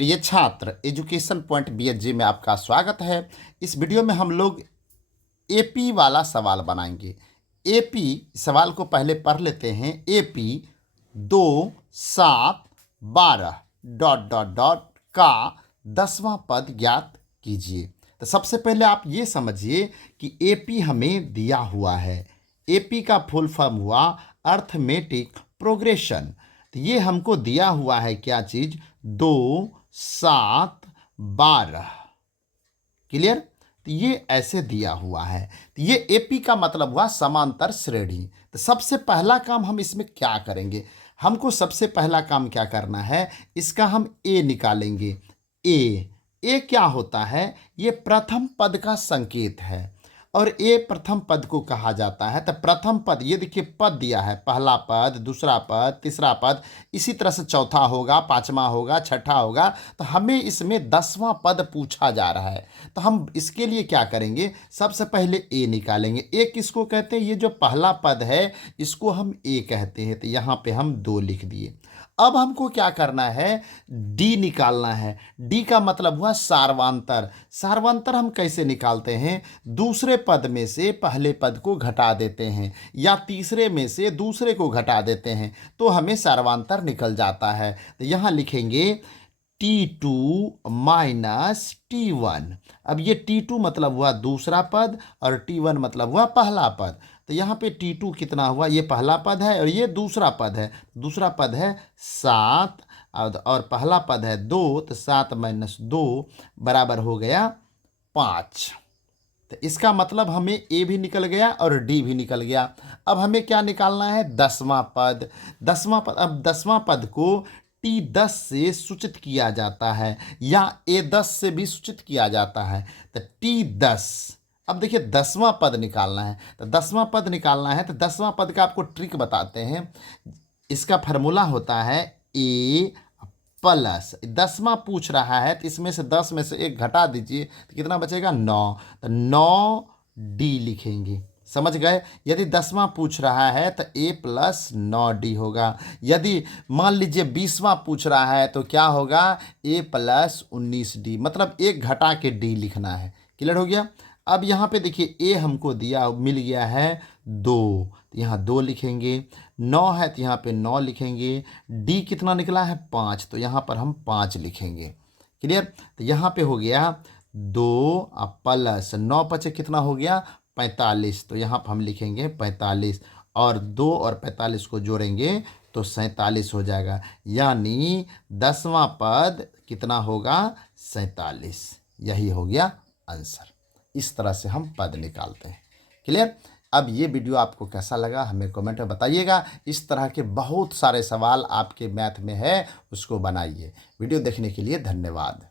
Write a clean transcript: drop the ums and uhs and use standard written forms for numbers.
प्रिय छात्र, education point BHG में आपका स्वागत है। इस वीडियो में हम लोग एपी वाला सवाल बनाएंगे। एपी सवाल को पहले पढ़ लेते हैं। एपी 2, 7, 12 डॉट डॉट डॉट का 10वां पद ज्ञात कीजिए। तो सबसे पहले आप ये समझिए कि एपी हमें दिया हुआ है। एपी का फुल फॉर्म हुआ अर्थमेटिक प्रोग्रेशन। तो ये हमको दिया हुआ है क्या चीज? 2, 7, 12। क्लियर? तो ये ऐसे दिया हुआ है। तो ये एपी का मतलब हुआ समांतर श्रेणी। तो सबसे पहला काम हम इसमें क्या करेंगे? हमको सबसे पहला काम क्या करना है? इसका हम ए निकालेंगे। ए क्या होता है? ये प्रथम पद का संकेत है और ए प्रथम पद को कहा जाता है। तो प्रथम पद, ये देखिए पद दिया है, पहला पद, दूसरा पद, तीसरा पद, इसी तरह से चौथा होगा, पांचवा होगा, छठा होगा। तो हमें इसमें 10वां पद पूछा जा रहा है। तो हम इसके लिए क्या करेंगे? सबसे पहले ए निकालेंगे। ए किसको कहते हैं? ये जो पहला पद है इसको हम ए कहते हैं। तो यहाँ पे हम 2 लिख दिए। अब हमको क्या करना है? डी निकालना है। डी का मतलब हुआ सार्वंतर। सार्वंतर हम कैसे निकालते हैं? दूसरे पद में से पहले पद को घटा देते हैं या तीसरे में से दूसरे को घटा देते हैं तो हमें सार्वंतर निकल जाता है। तो यहाँ लिखेंगे T2 माइनस T1। अब ये T2 मतलब हुआ दूसरा पद और T1 मतलब हुआ पहला पद। तो यहाँ पे T2 कितना हुआ? ये पहला पद है और ये दूसरा पद है। दूसरा पद है 7 और पहला पद है 2। तो 7 माइनस 2 बराबर हो गया 5। तो इसका मतलब हमें ए भी निकल गया और डी भी निकल गया। अब हमें क्या निकालना है? 10वां पद। 10वां पद, अब 10वां पद को T10 से सूचित किया जाता है या A10 से भी सूचित किया जाता है। तो T10। अब देखिए 10वां पद निकालना है। तो 10वां पद निकालना है तो 10वां पद का आपको ट्रिक बताते हैं। इसका फार्मूला होता है ए प्लस 10वां पूछ रहा है तो इसमें से 10 में से 1 घटा दीजिए तो कितना बचेगा? 9। तो 9D लिखेंगे। समझ गए? यदि 10वां पूछ रहा है तो a प्लस 9D होगा। यदि मान लीजिए 20वां पूछ रहा है तो क्या होगा? a plus 19D। मतलब 1 घटा के D लिखना है। क्लियर हो गया? अब यहाँ पे देखिए a हमको दिया मिल गया है 2। तो यहाँ 2 लिखेंगे। 9 है तो यहाँ पे 9 लिखेंगे। D कितना निकला है? 5। तो यहाँ पर हम 5 लिखेंगे। क्लियर? तो यहाँ पे हो गया 2 प्लस 9 पचे कितना हो गया? 45। तो यहाँ पर हम लिखेंगे 45 और 2 और 45 को जोड़ेंगे तो 47 हो जाएगा। यानी 10वां पद कितना होगा? 47। यही हो गया आंसर। इस तरह से हम पद निकालते हैं। क्लियर? अब ये वीडियो आपको कैसा लगा हमें कमेंट में बताइएगा। इस तरह के बहुत सारे सवाल आपके मैथ में है, उसको बनाइए। वीडियो देखने के लिए धन्यवाद।